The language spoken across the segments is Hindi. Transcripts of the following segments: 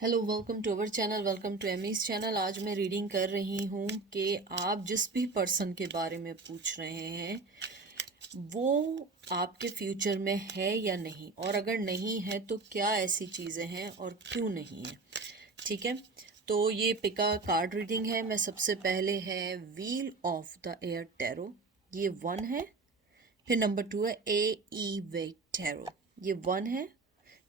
Hello, welcome to our channel, welcome to Amy's channel. आज मैं रीडिंग कर रही हूँ कि आप जिस भी पर्सन के बारे में पूछ रहे हैं वो आपके फ्यूचर में है या नहीं, और अगर नहीं है तो क्या ऐसी चीज़ें हैं और क्यों नहीं है। ठीक है, तो ये पिका कार्ड रीडिंग है। मैं सबसे पहले है wheel of the air tarot, ये 1 है। फिर नंबर 2 है ए ई वे टैरो, ये 1 है,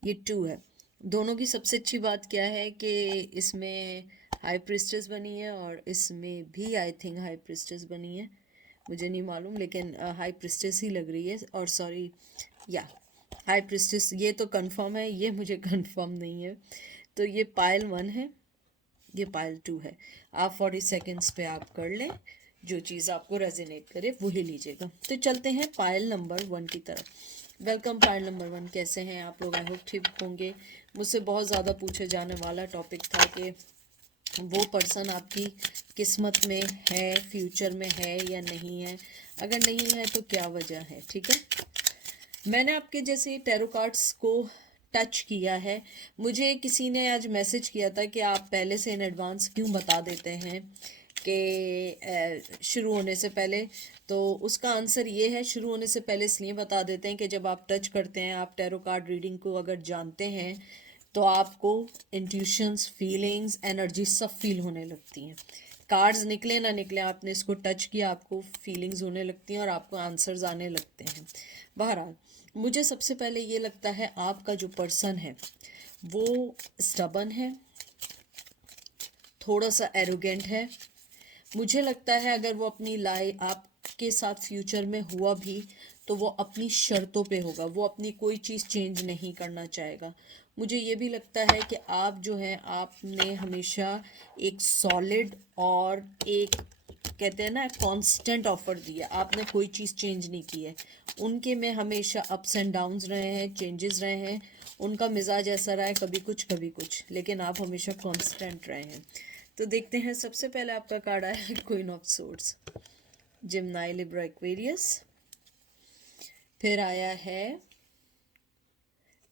ये 2 है। दोनों की सबसे अच्छी बात क्या है कि इसमें हाई प्रिस्टेस बनी है और इसमें भी आई थिंक हाई प्रिस्टेस बनी है, मुझे नहीं मालूम, लेकिन हाई प्रिस्टेस ही लग रही है। और सॉरी, या हाई प्रिस्टेस ये तो कंफर्म है, ये मुझे कंफर्म नहीं है। तो ये पायल 1 है, ये पायल 2 है। आप 40 सेकेंड्स पे आप कर लें, जो चीज़ आपको रेजोनेट करे वही लीजिएगा। तो चलते हैं पायल नंबर 1 की तरफ। वेलकम पायल नंबर 1, कैसे हैं आप लोग? आई होप ठीक होंगे। मुझसे बहुत ज़्यादा पूछे जाने वाला टॉपिक था कि वो पर्सन आपकी किस्मत में है, फ्यूचर में है या नहीं है। अगर नहीं है तो क्या वजह है। ठीक है, मैंने आपके जैसे टैरो कार्ड्स को टच किया है। मुझे किसी ने आज मैसेज किया था कि आप पहले से इन एडवांस क्यों बता देते हैं कि शुरू होने से पहले। तो उसका आंसर ये है, शुरू होने से पहले इसलिए बता देते हैं कि जब आप टच करते हैं, आप टैरो कार्ड रीडिंग को अगर जानते हैं तो आपको इंट्यूशंस, फीलिंग्स, एनर्जी सब फील होने लगती हैं। कार्ड्स निकले ना निकले, आपने इसको टच किया, आपको फीलिंग्स होने लगती हैं और आपको आंसर्स आने लगते हैं। बहरहाल, मुझे सबसे पहले ये लगता है आपका जो पर्सन है वो स्टबन है, थोड़ा सा एरोगेंट है। मुझे लगता है अगर वो अपनी लाइफ आपके साथ फ्यूचर में हुआ भी तो वो अपनी शर्तों पे होगा, वो अपनी कोई चीज़ चेंज नहीं करना चाहेगा। मुझे ये भी लगता है कि आप जो हैं, आपने हमेशा एक सॉलिड और एक, कहते हैं ना, कांस्टेंट ऑफर दिया। आपने कोई चीज़ चेंज नहीं की है। उनके में हमेशा अप्स एंड डाउन्स रहे हैं, चेंजेस रहे हैं। उनका मिजाज ऐसा रहा है, कभी कुछ, लेकिन आप हमेशा कांस्टेंट रहे हैं। तो देखते हैं, सबसे पहले आपका कार्ड आया है queen of swords, Gemini, Libra, Aquarius. फिर आया है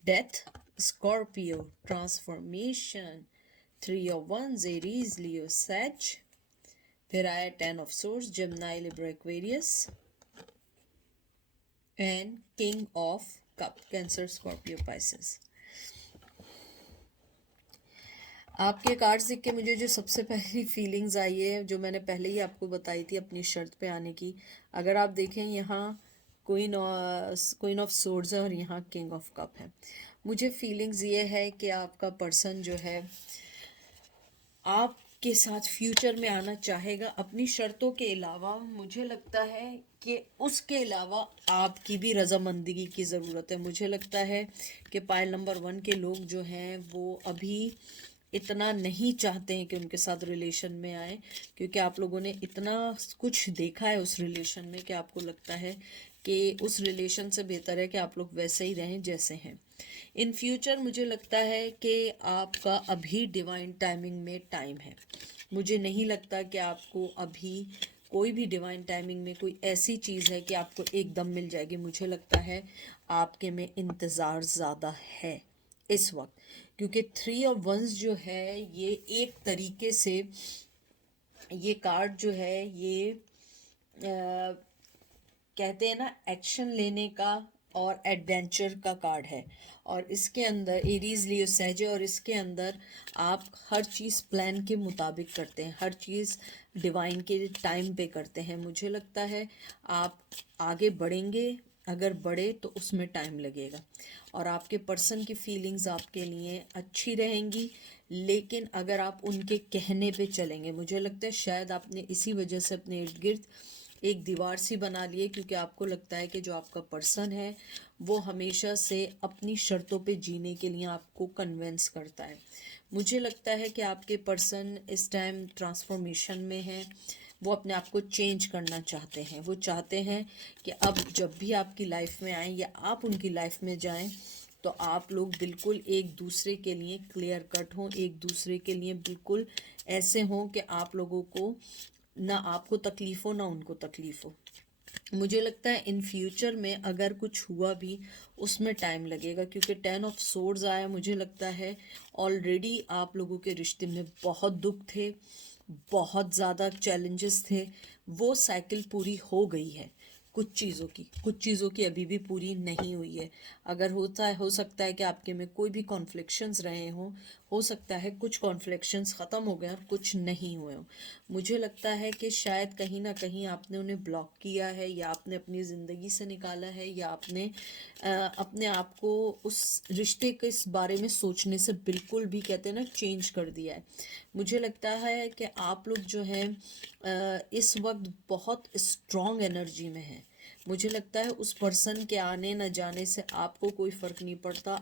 death, Scorpio, transformation, 3 of wands, Aries, Leo, Sag. फिर आया 10 of swords, Gemini, Libra, Aquarius, and king of cup, Cancer, Scorpio, Pisces. आपके कार्ड्स देख के मुझे जो सबसे पहली फीलिंग्स आई है, जो मैंने पहले ही आपको बताई थी अपनी शर्त पे आने की। अगर आप देखें, यहाँ क्वीन ऑफ सोर्ड्स है और यहाँ किंग ऑफ कप है। मुझे फीलिंग्स ये है कि आपका पर्सन जो है आपके साथ फ्यूचर में आना चाहेगा अपनी शर्तों के अलावा। मुझे लगता है कि उसके अलावा आपकी भी रजामंदगी की ज़रूरत है। मुझे लगता है कि पायल नंबर 1 के लोग जो हैं वो अभी इतना नहीं चाहते हैं कि उनके साथ रिलेशन में आए, क्योंकि आप लोगों ने इतना कुछ देखा है उस रिलेशन में कि आपको लगता है कि उस रिलेशन से बेहतर है कि आप लोग वैसे ही रहें जैसे हैं। इन फ्यूचर मुझे लगता है कि आपका अभी डिवाइन टाइमिंग में टाइम है। मुझे नहीं लगता कि आपको अभी कोई भी डिवाइन टाइमिंग में कोई ऐसी चीज़ है कि आपको एकदम मिल जाएगी। मुझे लगता है आपके में इंतज़ार ज़्यादा है इस वक्त, क्योंकि 3 ऑफ वंस जो है ये एक तरीके से, ये कार्ड जो है ये कहते हैं ना, एक्शन लेने का और एडवेंचर का कार्ड है। और इसके अंदर एरीज, लियो, सहजे, और इसके अंदर आप हर चीज़ प्लान के मुताबिक करते हैं, हर चीज़ डिवाइन के टाइम पे करते हैं। मुझे लगता है आप आगे बढ़ेंगे, अगर बढ़े तो उसमें टाइम लगेगा। और आपके पर्सन की फीलिंग्स आपके लिए अच्छी रहेंगी, लेकिन अगर आप उनके कहने पे चलेंगे, मुझे लगता है शायद आपने इसी वजह से अपने इर्द गिर्द एक दीवार सी बना लिए, क्योंकि आपको लगता है कि जो आपका पर्सन है वो हमेशा से अपनी शर्तों पे जीने के लिए आपको कन्विंस करता है। मुझे लगता है कि आपके पर्सन इस टाइम ट्रांसफॉर्मेशन में हैं, वो अपने आप को चेंज करना चाहते हैं। वो चाहते हैं कि अब जब भी आपकी लाइफ में आएँ या आप उनकी लाइफ में जाएं तो आप लोग बिल्कुल एक दूसरे के लिए क्लियर कट हों, एक दूसरे के लिए बिल्कुल ऐसे हों कि आप लोगों को ना आपको तकलीफ़ हो ना उनको तकलीफ़ हो। मुझे लगता है इन फ्यूचर में अगर कुछ हुआ भी उसमें टाइम लगेगा, क्योंकि 10 ऑफ सोर्ड्स आया। मुझे लगता है ऑलरेडी आप लोगों के रिश्ते में बहुत दुख थे, बहुत ज़्यादा चैलेंजेस थे। वो साइकिल पूरी हो गई है। कुछ चीज़ों की अभी भी पूरी नहीं हुई है। अगर होता है, हो सकता है कि आपके में कोई भी कॉन्फ्लिक्शंस रहे हों, हो सकता है कुछ कॉन्फ्लिक्शंस ख़त्म हो गए और कुछ नहीं हुए हों। मुझे लगता है कि शायद कहीं ना कहीं आपने उन्हें ब्लॉक किया है, या आपने अपनी ज़िंदगी से निकाला है, या आपने अपने आप को उस रिश्ते के इस बारे में सोचने से बिल्कुल भी, कहते हैं ना, चेंज कर दिया है। मुझे लगता है कि आप लोग जो हैं इस वक्त बहुत स्ट्रॉन्ग एनर्जी में हैं। मुझे लगता है उस पर्सन के आने न जाने से आपको कोई फ़र्क नहीं पड़ता।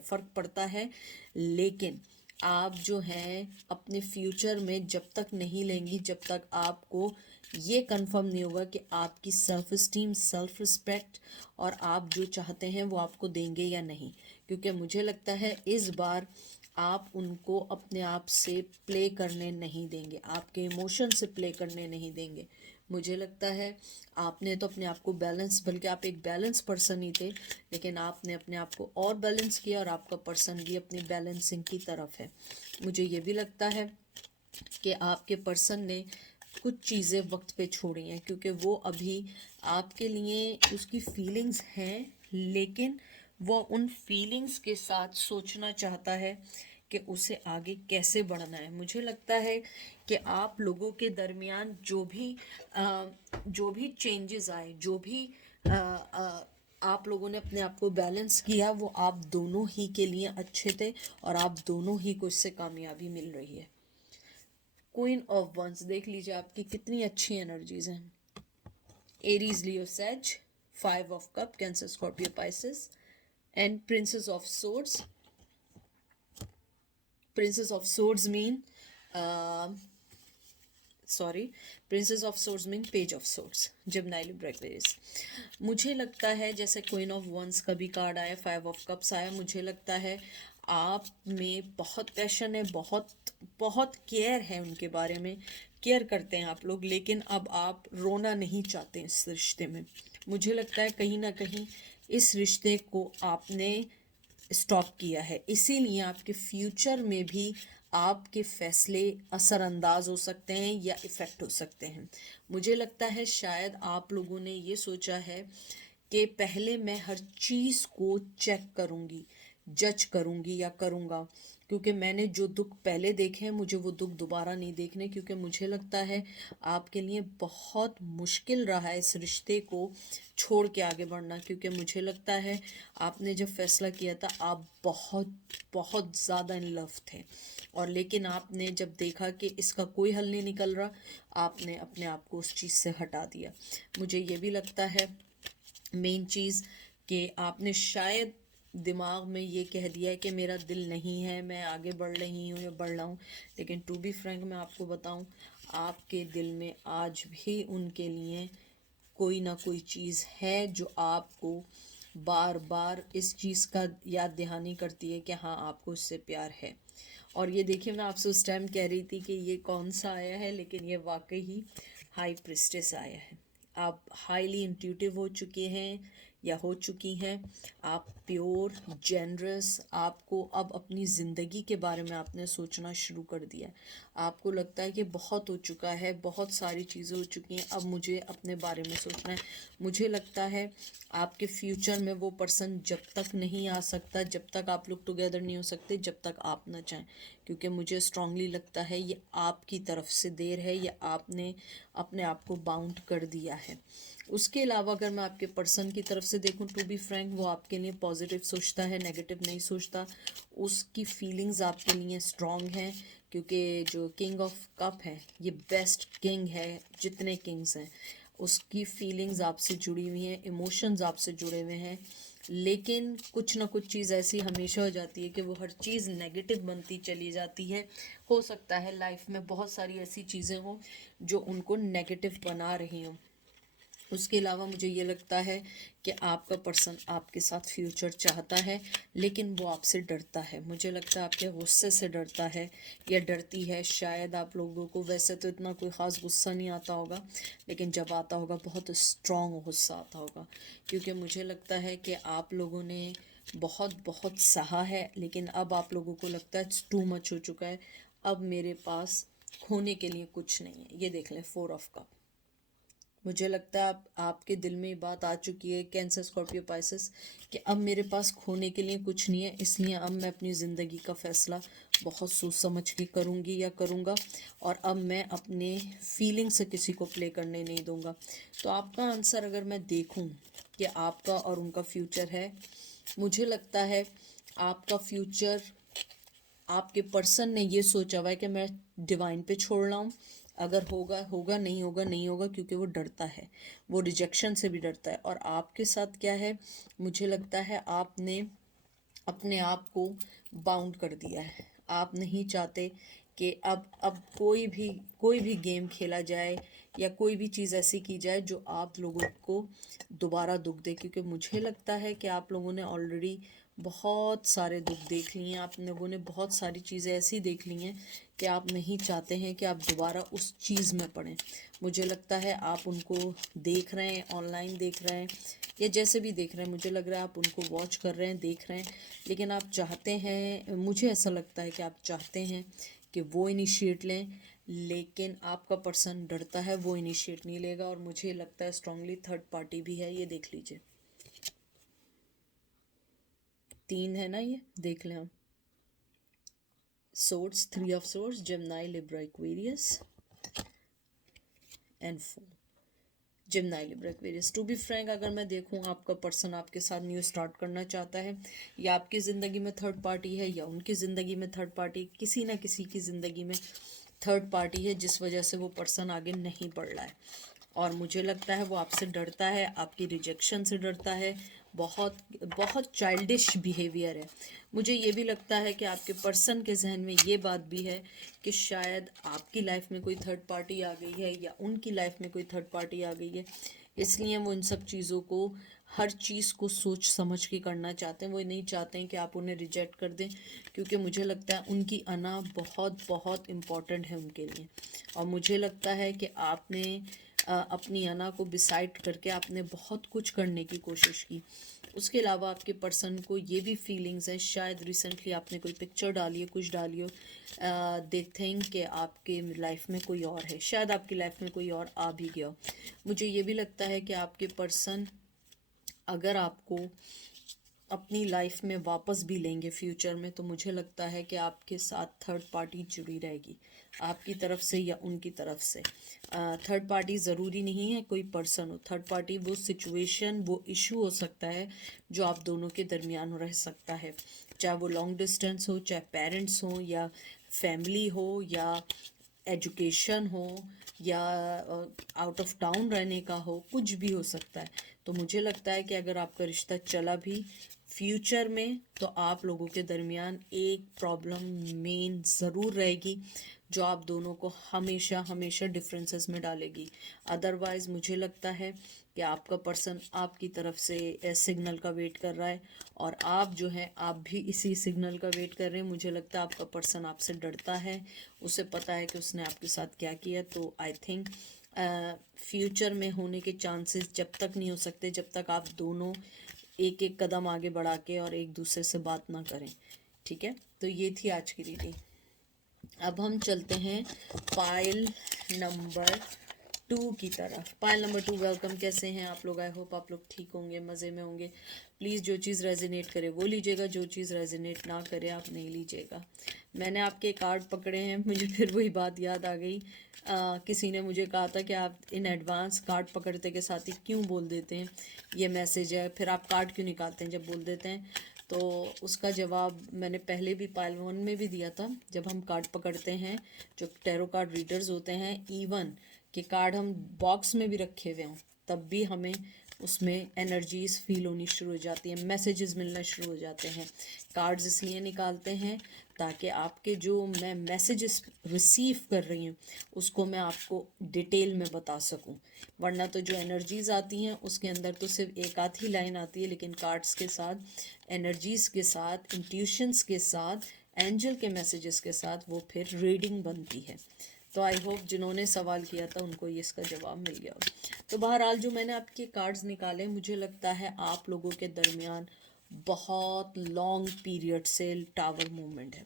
फ़र्क पड़ता है, लेकिन आप जो हैं अपने फ्यूचर में जब तक नहीं लेंगी, जब तक आपको ये कंफर्म नहीं होगा कि आपकी सेल्फ इस्टीम, सेल्फ रिस्पेक्ट और आप जो चाहते हैं वो आपको देंगे या नहीं। क्योंकि मुझे लगता है इस बार आप उनको अपने आप से प्ले करने नहीं देंगे, आपके इमोशन से प्ले करने नहीं देंगे। मुझे लगता है आपने तो अपने आप को बैलेंस, बल्कि आप एक बैलेंस पर्सन ही थे, लेकिन आपने अपने आप को और बैलेंस किया और आपका पर्सन भी अपनी बैलेंसिंग की तरफ है। मुझे ये भी लगता है कि आपके पर्सन ने कुछ चीज़ें वक्त पे छोड़ी हैं, क्योंकि वो अभी आपके लिए उसकी फीलिंग्स हैं, लेकिन वो उन फीलिंग्स के साथ सोचना चाहता है कि उसे आगे कैसे बढ़ना है। मुझे लगता है कि आप लोगों के दरमियान जो भी चेंजेस आए, जो भी आप लोगों ने अपने आप को बैलेंस किया, वो आप दोनों ही के लिए अच्छे थे और आप दोनों ही को इससे कामयाबी मिल रही है। क्वीन ऑफ वंस देख लीजिए आपकी कितनी अच्छी एनर्जीज हैं। Aries, Leo, says, 5 of cup, Cancer, Scorpio, Pisces and princess of swords. Princess of swords mean sorry princess of swords mean page of swords, Gemini, Libra, Aquarius. मुझे लगता है जैसे क्वीन ऑफ वंस का भी कार्ड आया, 5 ऑफ कप्स आया, मुझे लगता है आप में बहुत पैशन है, बहुत बहुत केयर है उनके बारे में, केयर करते हैं आप लोग, लेकिन अब आप रोना नहीं चाहते इस रिश्ते में। मुझे लगता है कहीं ना कहीं इस रिश्ते को आपने स्टॉप किया है, इसीलिए आपके फ्यूचर में भी आपके फैसले असरअंदाज हो सकते हैं या इफ़ेक्ट हो सकते हैं। मुझे लगता है शायद आप लोगों ने ये सोचा है कि पहले मैं हर चीज़ को चेक करूँगी, जज करूँगी या करूँगा, क्योंकि मैंने जो दुख पहले देखे हैं मुझे वो दुख दोबारा नहीं देखने। क्योंकि मुझे लगता है आपके लिए बहुत मुश्किल रहा है इस रिश्ते को छोड़ के आगे बढ़ना, क्योंकि मुझे लगता है आपने जब फैसला किया था आप बहुत बहुत ज़्यादा इन लव थे, और लेकिन आपने जब देखा कि इसका कोई हल नहीं निकल रहा, आपने अपने आप को उस चीज़ से हटा दिया। मुझे ये भी लगता है मेन चीज़ कि आपने शायद दिमाग में ये कह दिया है कि मेरा दिल नहीं है, मैं आगे बढ़ रही हूँ या बढ़ रहा हूँ, लेकिन टू बी फ्रैंक मैं आपको बताऊँ, आपके दिल में आज भी उनके लिए कोई ना कोई चीज़ है जो आपको बार बार इस चीज़ का याद दहानी करती है कि हाँ आपको इससे प्यार है। और ये देखिए, मैं आपसे उस टाइम कह रही थी कि ये कौन सा आया है, लेकिन ये वाकई ही हाई प्रिस्टेस आया है। आप हाईली इंट्यूटिव हो चुके हैं या हो चुकी हैं, आप प्योर, जेनरस, आपको अब अपनी ज़िंदगी के बारे में आपने सोचना शुरू कर दिया है। आपको लगता है कि बहुत हो चुका है, बहुत सारी चीज़ें हो चुकी हैं, अब मुझे अपने बारे में सोचना है। मुझे लगता है आपके फ्यूचर में वो पर्सन जब तक नहीं आ सकता, जब तक आप लोग टुगेदर नहीं हो सकते, जब तक आप ना चाहें, क्योंकि मुझे स्ट्रांगली लगता है ये आपकी तरफ से देर है, या आपने अपने आप को बाउंड कर दिया है। उसके अलावा अगर मैं आपके पर्सन की तरफ से देखूं, टू बी फ्रैंक, वो आपके लिए पॉजिटिव सोचता है, नेगेटिव नहीं सोचता। उसकी फीलिंग्स आपके लिए स्ट्रॉन्ग हैं, क्योंकि जो किंग ऑफ कप है ये बेस्ट किंग है जितने किंग्स हैं। उसकी फीलिंग्स आपसे जुड़ी हुई हैं, इमोशंस आपसे जुड़े हुए हैं, लेकिन कुछ ना कुछ चीज़ ऐसी हमेशा हो जाती है कि वो हर चीज़ नेगेटिव बनती चली जाती है। हो सकता है लाइफ में बहुत सारी ऐसी चीज़ें हों जो उनको नेगेटिव बना रही हों, उसके अलावा मुझे ये लगता है कि आपका पर्सन आपके साथ फ्यूचर चाहता है, लेकिन वो आपसे डरता है। मुझे लगता है आपके गुस्से से डरता है या डरती है। शायद आप लोगों को वैसे तो इतना कोई ख़ास गुस्सा नहीं आता होगा, लेकिन जब आता होगा बहुत स्ट्रॉन्ग गुस्सा आता होगा, क्योंकि मुझे लगता है कि आप लोगों ने बहुत बहुत सहा है, लेकिन अब आप लोगों को लगता है टू मच हो चुका है, अब मेरे पास खोने के लिए कुछ नहीं है। ये देख लें, 4 ऑफ कप। मुझे लगता है आपके दिल में ये बात आ चुकी है, कैंसर स्कॉर्पियो पाइसेस, कि अब मेरे पास खोने के लिए कुछ नहीं है, इसलिए अब मैं अपनी ज़िंदगी का फ़ैसला बहुत सोच समझ के करूँगी या करूँगा, और अब मैं अपने फीलिंग से किसी को प्ले करने नहीं दूँगा। तो आपका आंसर अगर मैं देखूँ कि आपका और उनका फ्यूचर है, मुझे लगता है आपका फ्यूचर, आपके पर्सन ने ये सोचा हुआ है कि मैं डिवाइन पे छोड़ रहा हूँ, अगर होगा होगा, नहीं होगा नहीं होगा, क्योंकि वो डरता है, वो रिजेक्शन से भी डरता है। और आपके साथ क्या है, मुझे लगता है आपने अपने आप को बाउंड कर दिया है। आप नहीं चाहते कि अब कोई भी गेम खेला जाए या कोई भी चीज़ ऐसी की जाए जो आप लोगों को दोबारा दुख दे, क्योंकि मुझे लगता है कि आप लोगों ने ऑलरेडी बहुत सारे दुख देख लिए हैं, आप लोगों ने बहुत सारी चीज़ें ऐसी देख ली हैं कि आप नहीं चाहते हैं कि आप दोबारा उस चीज़ में पड़ें। मुझे लगता है आप उनको देख रहे हैं, ऑनलाइन देख रहे हैं या जैसे भी देख रहे हैं, मुझे लग रहा है आप उनको वॉच कर रहे हैं, देख रहे हैं, लेकिन आप चाहते हैं, मुझे ऐसा लगता है कि आप चाहते हैं कि वो इनिशिएट लें, लेकिन आपका पर्सन डरता है, वो इनिशिएट नहीं लेगा। और मुझे लगता है स्ट्रांगली थर्ड पार्टी भी है, ये देख लीजिए, 3 है ना, ये देख लें हम। Swords, 3 of Swords, Gemini, Libra, Aquarius, and 4. Gemini, Libra, Aquarius. To be frank, अगर मैं देखूं, आपका पर्सन आपके साथ न्यू स्टार्ट करना चाहता है, या आपकी ज़िंदगी में थर्ड पार्टी है या उनकी ज़िंदगी में थर्ड पार्टी, किसी ना किसी की ज़िंदगी में थर्ड पार्टी है, जिस वजह से वो पर्सन आगे नहीं बढ़ रहा है। और मुझे लगता है वो आपसे डरता है, आपकी रिजेक्शन से डरता है, बहुत बहुत चाइल्डिश बिहेवियर है। मुझे ये भी लगता है कि आपके पर्सन के जहन में ये बात भी है कि शायद आपकी लाइफ में कोई थर्ड पार्टी आ गई है या उनकी लाइफ में कोई थर्ड पार्टी आ गई है, इसलिए वो इन सब चीज़ों को, हर चीज़ को सोच समझ के करना चाहते हैं। वो नहीं चाहते हैं कि आप उन्हें रिजेक्ट कर दें, क्योंकि मुझे लगता है उनकी आना बहुत बहुत इम्पॉर्टेंट है उनके लिए। और मुझे लगता है कि आपने अपनी अना को डिसाइड करके आपने बहुत कुछ करने की कोशिश की। उसके अलावा आपके पर्सन को ये भी फीलिंग्स हैं, शायद रिसेंटली आपने कोई पिक्चर डाली है, कुछ डाली हो, दे थिंक कि आपके लाइफ में कोई और है, शायद आपकी लाइफ में कोई और आ भी गया हो। मुझे ये भी लगता है कि आपके पर्सन अगर आपको अपनी लाइफ में वापस भी लेंगे फ्यूचर में, तो मुझे लगता है कि आपके साथ थर्ड पार्टी जुड़ी रहेगी, आपकी तरफ से या उनकी तरफ से। थर्ड पार्टी ज़रूरी नहीं है कोई पर्सन हो, थर्ड पार्टी वो सिचुएशन, वो इशू हो सकता है जो आप दोनों के दरमियान रह सकता है, चाहे वो लॉन्ग डिस्टेंस हो, चाहे पेरेंट्स हो, या फैमिली हो, या एजुकेशन हो, या आउट ऑफ टाउन रहने का हो, कुछ भी हो सकता है। तो मुझे लगता है कि अगर आपका रिश्ता चला भी फ्यूचर में, तो आप लोगों के दरमियान एक प्रॉब्लम मेन ज़रूर रहेगी, जो आप दोनों को हमेशा हमेशा डिफरेंसेस में डालेगी। अदरवाइज़ मुझे लगता है कि आपका पर्सन आपकी तरफ से सिग्नल का वेट कर रहा है, और आप जो है आप भी इसी सिग्नल का वेट कर रहे हैं। मुझे लगता है आपका पर्सन आपसे डरता है, उसे पता है कि उसने आपके साथ क्या किया। तो आई थिंक फ्यूचर में होने के चांसेस जब तक नहीं हो सकते जब तक आप दोनों एक एक कदम आगे बढ़ा के और एक दूसरे से बात ना करें। ठीक है, तो ये थी आज की रीडिंग। अब हम चलते हैं पाइल नंबर 2 की तरफ। पाइल नंबर 2, वेलकम, कैसे हैं आप लोग? आई होप आप लोग ठीक होंगे, मज़े में होंगे। प्लीज़ जो चीज़ रेजोनेट करे वो लीजिएगा, जो चीज़ रेजोनेट ना करे आप नहीं लीजिएगा। मैंने आपके कार्ड पकड़े हैं, मुझे फिर वही बात याद आ गई। किसी ने मुझे कहा था कि आप इन एडवांस कार्ड पकड़ते के साथ ही क्यों बोल देते हैं ये मैसेज है, फिर आप कार्ड क्यों निकालते हैं जब बोल देते हैं। तो उसका जवाब मैंने पहले भी पाइल 1 में भी दिया था। जब हम कार्ड पकड़ते हैं, जो टैरो कार्ड रीडर्स होते हैं, इवन कि कार्ड हम बॉक्स में भी रखे हुए हों, तब भी हमें उसमें एनर्जीज फील होनी शुरू हो जाती हैं, मैसेजेस मिलना शुरू हो जाते हैं। कार्ड्स इसलिए निकालते हैं ताकि आपके जो मैं मैसेजेस रिसीव कर रही हूँ उसको मैं आपको डिटेल में बता सकूं। वरना तो जो एनर्जीज आती हैं उसके अंदर तो सिर्फ एक आध ही लाइन आती है, लेकिन कार्ड्स के साथ, एनर्जीज के साथ, इंट्यूशंस के साथ, एंजल के मैसेजेस के साथ वो फिर रीडिंग बनती है। तो आई होप जिन्होंने सवाल किया था उनको ये इसका जवाब मिल गया हो। तो बहरहाल जो मैंने आपके कार्ड्स निकाले, मुझे लगता है आप लोगों के दरमियान बहुत लॉन्ग पीरियड से टावर मूवमेंट है,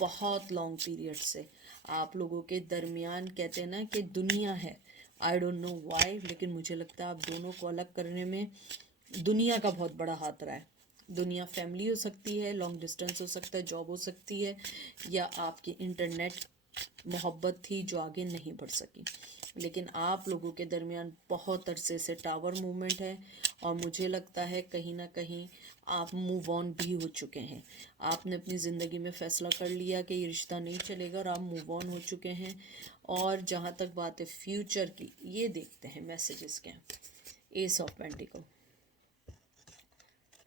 बहुत लॉन्ग पीरियड से आप लोगों के दरमियान, कहते हैं ना कि दुनिया है। आई डोंट नो व्हाई, लेकिन मुझे लगता है आप दोनों को अलग करने में दुनिया का बहुत बड़ा हाथ रहा है। दुनिया फैमिली हो सकती है, लॉन्ग डिस्टेंस हो सकता है, जॉब हो सकती है, या आपकी इंटरनेट मोहब्बत थी जो आगे नहीं बढ़ सकी। लेकिन आप लोगों के दरमियान बहुत अरसे से टावर मूवमेंट है, और मुझे लगता है कहीं ना कहीं आप मूव ऑन भी हो चुके हैं। आपने अपनी ज़िंदगी में फ़ैसला कर लिया कि ये रिश्ता नहीं चलेगा, और आप मूव ऑन हो चुके हैं। और जहाँ तक बात है फ्यूचर की, ये देखते हैं मैसेजेस क्या हैं। Ace of pentacles,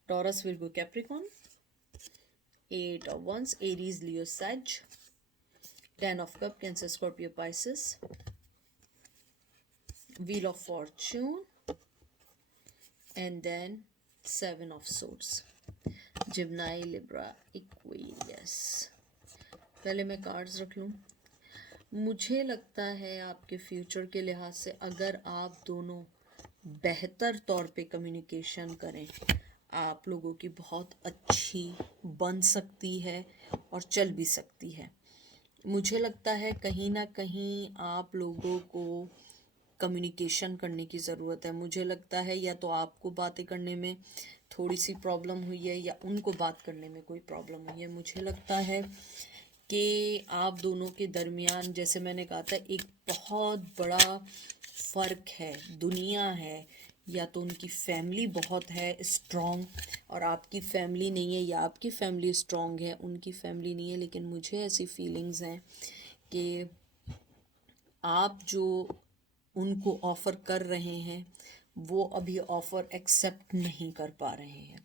Taurus, Virgo, Capricorn, eight of wands, Aries, Leo, Sag, 10 of cup, Cancer, Scorpio, Pisces, Wheel of Fortune, and then 7 of Swords, Gemini, Libra, Aquarius। पहले मैं कार्ड्स रख लूँ। मुझे लगता है आपके फ्यूचर के लिहाज से अगर आप दोनों बेहतर तौर पे कम्युनिकेशन करें, आप लोगों की बहुत अच्छी बन सकती है और चल भी सकती है। मुझे लगता है कहीं ना कहीं आप लोगों को कम्युनिकेशन करने की ज़रूरत है। मुझे लगता है या तो आपको बातें करने में थोड़ी सी प्रॉब्लम हुई है, या उनको बात करने में कोई प्रॉब्लम हुई है। मुझे लगता है कि आप दोनों के दरमियान, जैसे मैंने कहा था, एक बहुत बड़ा फ़र्क है। दुनिया है, या तो उनकी फैमिली बहुत है स्ट्रॉन्ग और आपकी फैमिली नहीं है, या आपकी फैमिली स्ट्रॉन्ग है उनकी फैमिली नहीं है। लेकिन मुझे ऐसी फीलिंग्स हैं कि आप जो उनको ऑफ़र कर रहे हैं वो अभी ऑफ़र एक्सेप्ट नहीं कर पा रहे हैं।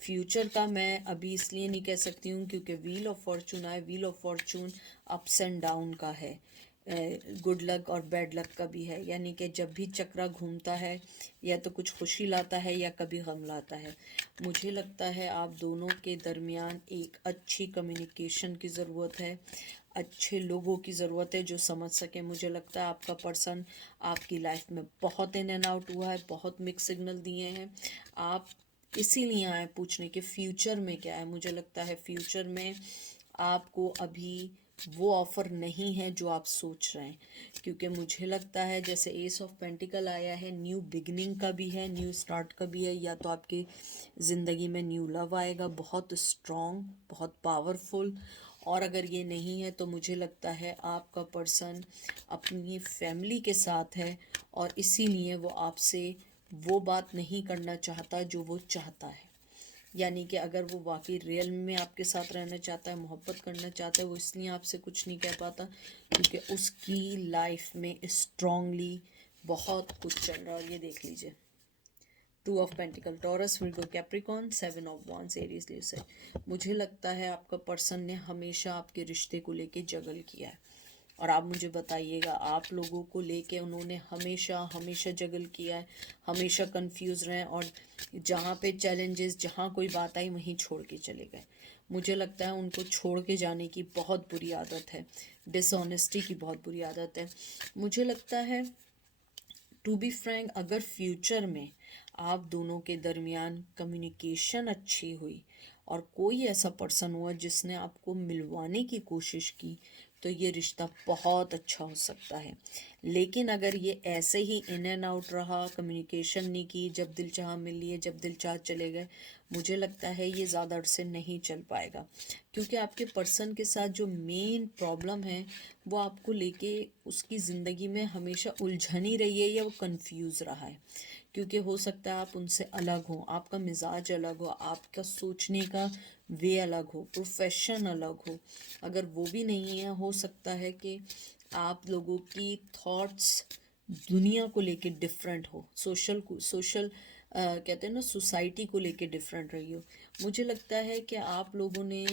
फ्यूचर का मैं अभी इसलिए नहीं कह सकती हूँ क्योंकि व्हील ऑफ फॉर्चून आए। Wheel of Fortune ups and down का है, गुड लक और बैड लक का भी है। यानी कि जब भी चक्रा घूमता है या तो कुछ खुशी लाता है या कभी गम लाता है। मुझे लगता है आप दोनों के दरमियान एक अच्छी कम्युनिकेशन की ज़रूरत है, अच्छे लोगों की ज़रूरत है जो समझ सके। मुझे लगता है आपका पर्सन आपकी लाइफ में बहुत इन एंड आउट हुआ है, बहुत मिक्स सिग्नल दिए हैं। आप इसीलिए आए पूछने के फ्यूचर में क्या है। मुझे लगता है फ्यूचर में आपको अभी वो ऑफ़र नहीं है जो आप सोच रहे हैं, क्योंकि मुझे लगता है जैसे एस ऑफ पेंटिकल आया है, न्यू बिगनिंग का भी है, न्यू स्टार्ट का भी है। या तो आपकी ज़िंदगी में न्यू लव आएगा, बहुत स्ट्रॉन्ग, बहुत पावरफुल। और अगर ये नहीं है तो मुझे लगता है आपका पर्सन अपनी फैमिली के साथ है, और इसीलिए वो आपसे वो बात नहीं करना चाहता जो वो चाहता है। यानी कि अगर वो वाकई रियल में आपके साथ रहना चाहता है, मोहब्बत करना चाहता है, वो इसलिए आपसे कुछ नहीं कह पाता क्योंकि उसकी लाइफ में स्ट्रांगली बहुत कुछ चल रहा है। और ये देख लीजिए, 2 of pentacles, Taurus, Virgo, Capricorn, 7 of wands, Aries, Leo, Sag. मुझे लगता है आपका पर्सन ने हमेशा आपके रिश्ते को लेके जगल किया है, और आप मुझे बताइएगा आप लोगों को लेके उन्होंने हमेशा हमेशा जगल किया है, हमेशा कंफ्यूज रहे, और जहाँ पे चैलेंजेस, जहाँ कोई बात आई वहीं छोड़ के चले गए। मुझे लगता है उनको छोड़ के जाने की बहुत बुरी आदत है, डिसऑनेस्टी की बहुत बुरी आदत है। मुझे लगता है टू बी फ्रैंक, अगर फ्यूचर में आप दोनों के दरमियान कम्युनिकेशन अच्छी हुई और कोई ऐसा पर्सन हुआ जिसने आपको मिलवाने की कोशिश की, तो ये रिश्ता बहुत अच्छा हो सकता है। लेकिन अगर ये ऐसे ही इन एंड आउट रहा, कम्युनिकेशन नहीं की, जब दिल चाहा मिल लिए, जब दिल चाह चले गए, मुझे लगता है ये ज़्यादा अरसे नहीं चल पाएगा। क्योंकि आपके पर्सन के साथ जो मेन प्रॉब्लम है वो आपको लेके उसकी ज़िंदगी में हमेशा उलझन ही रही है, या वो कंफ्यूज रहा है। क्योंकि हो सकता है आप उनसे अलग हो, आपका मिजाज अलग हो, आपका सोचने का वे अलग हो, प्रोफेशन अलग हो। अगर वो भी नहीं है, हो सकता है कि आप लोगों की थॉट्स दुनिया को लेके डिफरेंट हो, सोशल कहते हैं ना सोसाइटी को लेके डिफरेंट रही हो। मुझे लगता है कि आप लोगों ने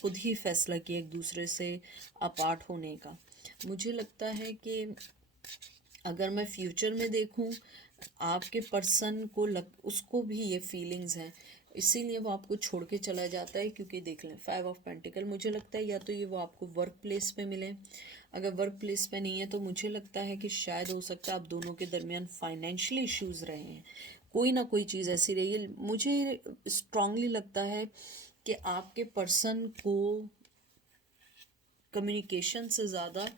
खुद ही फैसला किया एक दूसरे से अपार्ट होने का। मुझे लगता है कि अगर मैं फ्यूचर में देखूं, आपके पर्सन को उसको भी ये फीलिंग्स हैं, इसीलिए वो आपको छोड़ के चला जाता है। क्योंकि देख लें 5 ऑफ पेंटिकल, मुझे लगता है या तो ये वो आपको वर्क प्लेस पे मिले। अगर वर्क प्लेस पे नहीं है तो मुझे लगता है कि शायद हो सकता है आप दोनों के दरमियान फाइनेंशियल इश्यूज रहे हैं, कोई ना कोई चीज़ ऐसी रही है। मुझे स्ट्रांगली लगता है कि आपके पर्सन को कम्युनिकेशन से ज़्यादा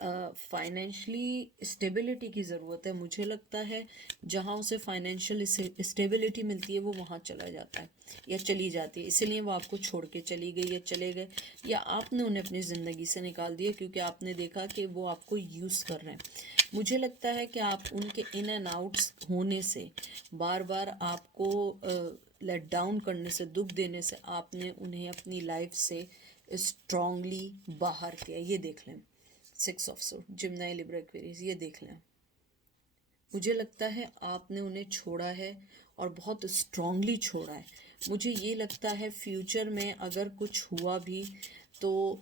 फाइनेंशली स्टेबिलिटी की ज़रूरत है। मुझे लगता है जहाँ उसे फाइनेंशियल स्टेबिलिटी मिलती है वो वहाँ चला जाता है या चली जाती है, इसीलिए वो आपको छोड़ के चली गई या चले गए, या आपने उन्हें अपनी ज़िंदगी से निकाल दिया क्योंकि आपने देखा कि वो आपको यूज़ कर रहे हैं। मुझे लगता है कि आप उनके इन एंड आउट्स होने से, बार बार आपको लेट डाउन करने से, दुख देने से, आपने उन्हें अपनी लाइफ से स्ट्रांगली बाहर किया। ये देख लें 6 ऑफ सोर्ड, जिम्नाई, लिब्रा, एक्वेरियस, ये देख लें। मुझे लगता है आपने उन्हें छोड़ा है और बहुत स्ट्रांगली छोड़ा है। मुझे ये लगता है फ्यूचर में अगर कुछ हुआ भी तो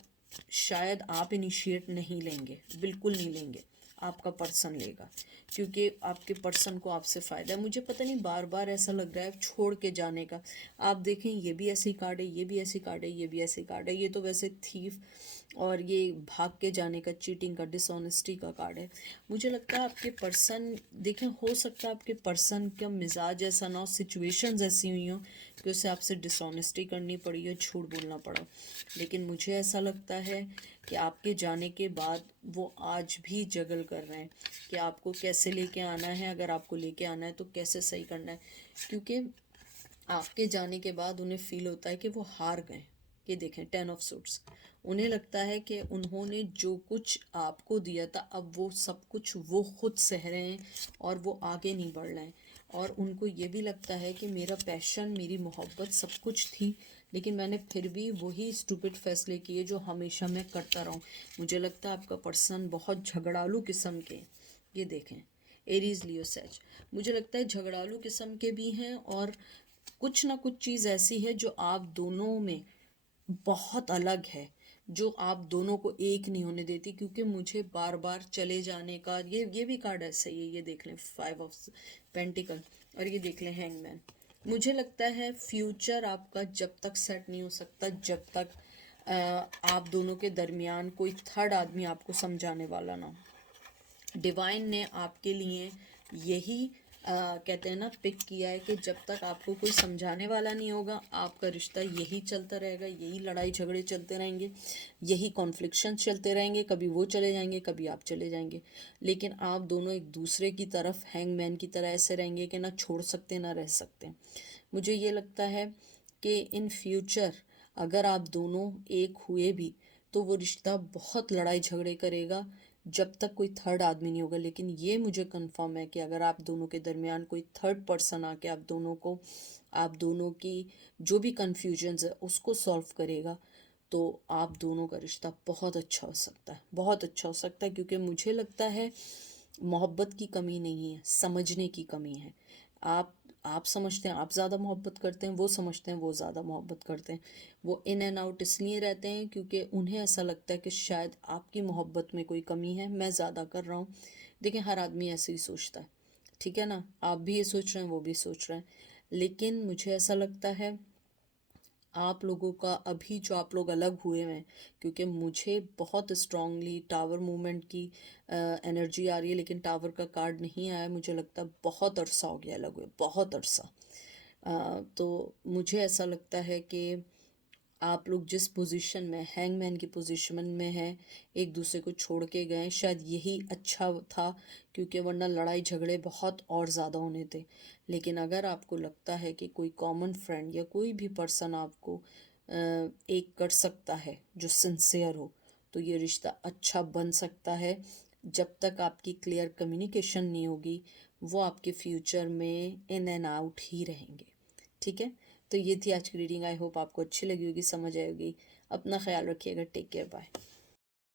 शायद आप इनिशिएट नहीं लेंगे, बिल्कुल नहीं लेंगे, आपका पर्सन लेगा, क्योंकि आपके पर्सन को आपसे फ़ायदा है। मुझे पता नहीं बार बार ऐसा लग रहा है छोड़ के जाने का। आप देखें, ये भी ऐसी कार्ड है, ये भी ऐसी कार्ड है, ये भी ऐसी कार्ड है। ये तो वैसे थीफ और ये भाग के जाने का, चीटिंग का, डिसऑनेस्टी का कार्ड है। मुझे लगता है आपके पर्सन, देखें, हो सकता है आपके पर्सन का मिजाज ऐसा ना हो, सिचुएशंस ऐसी हुई हो कि उसे आपसे डिसऑनेस्टी करनी पड़ी हो, झूठ बोलना पड़ा। लेकिन मुझे ऐसा लगता है कि आपके जाने के बाद वो आज भी जगल कर रहे हैं कि आपको कैसे लेके आना है, अगर आपको लेके आना है तो कैसे सही करना है। क्योंकि आपके जाने के बाद उन्हें फील होता है कि वो हार गए। ये देखें 10 ऑफ सूट्स, उन्हें लगता है कि उन्होंने जो कुछ आपको दिया था अब वो सब कुछ वो खुद सह रहे हैं और वो आगे नहीं बढ़ रहे हैं। और उनको ये भी लगता है कि मेरा पैशन, मेरी मोहब्बत सब कुछ थी, लेकिन मैंने फिर भी वही स्टूपिड फैसले किए जो हमेशा मैं करता रहूं। मुझे लगता है आपका पर्सन बहुत झगड़ालू किस्म के, ये देखें एरीज, लियो, सैज, मुझे लगता है झगड़ालू किस्म के भी हैं। और कुछ ना कुछ चीज़ ऐसी है जो आप दोनों में बहुत अलग है, जो आप दोनों को एक नहीं होने देती। क्योंकि मुझे बार बार चले जाने का, ये भी कार्ड ऐसा ही है। ये देख लें 5 ऑफ पेंटिकल और ये देख लें हैंगमैन। मुझे लगता है फ्यूचर आपका जब तक सेट नहीं हो सकता, जब तक आप दोनों के दरमियान कोई थर्ड आदमी आपको समझाने वाला ना हो। डिवाइन ने आपके लिए यही कहते हैं ना पिक किया है कि जब तक आपको कोई समझाने वाला नहीं होगा, आपका रिश्ता यही चलता रहेगा, यही लड़ाई झगड़े चलते रहेंगे, यही कॉन्फ्लिक्शन चलते रहेंगे। कभी वो चले जाएंगे, कभी आप चले जाएंगे, लेकिन आप दोनों एक दूसरे की तरफ हैंगमैन की तरह ऐसे रहेंगे कि ना छोड़ सकते ना रह सकते। मुझे ये लगता है कि इन फ्यूचर अगर आप दोनों एक हुए भी तो वो रिश्ता बहुत लड़ाई झगड़े करेगा जब तक कोई थर्ड आदमी नहीं होगा। लेकिन ये मुझे कंफर्म है कि अगर आप दोनों के दरमियान कोई थर्ड पर्सन आके आप दोनों की जो भी कन्फ्यूजन्स है उसको सॉल्व करेगा, तो आप दोनों का रिश्ता बहुत अच्छा हो सकता है, बहुत अच्छा हो सकता है। क्योंकि मुझे लगता है मोहब्बत की कमी नहीं है, समझने की कमी है। आप आप समझते हैं आप ज़्यादा मोहब्बत करते हैं, वो समझते हैं वो ज़्यादा मोहब्बत करते हैं। वो इन एंड आउट इसलिए रहते हैं क्योंकि उन्हें ऐसा लगता है कि शायद आपकी मोहब्बत में कोई कमी है, मैं ज़्यादा कर रहा हूँ। देखिए हर आदमी ऐसे ही सोचता है, ठीक है ना, आप भी ये सोच रहे हैं, वो भी सोच रहे हैं। लेकिन मुझे ऐसा लगता है आप लोगों का अभी जो आप लोग अलग हुए हैं, क्योंकि मुझे बहुत स्ट्रांगली टावर मूवमेंट की एनर्जी आ रही है, लेकिन टावर का कार्ड नहीं आया। मुझे लगता है बहुत अरसा हो गया अलग हुए, बहुत अरसा। तो मुझे ऐसा लगता है कि आप लोग जिस पोजीशन में, हैंगमैन की पोजीशन में हैं, एक दूसरे को छोड़ के गए, शायद यही अच्छा था। क्योंकि वरना लड़ाई झगड़े बहुत और ज़्यादा होने थे। लेकिन अगर आपको लगता है कि कोई कॉमन फ्रेंड या कोई भी पर्सन आपको एक कर सकता है जो सिंसियर हो, तो ये रिश्ता अच्छा बन सकता है। जब तक आपकी क्लियर कम्युनिकेशन नहीं होगी, वो आपके फ्यूचर में इन एंड आउट ही रहेंगे, ठीक है। तो ये थी आज की रीडिंग, आई होप आपको अच्छी लगी होगी, समझ आई होगी। अपना ख्याल रखिएगा, टेक केयर, बाय।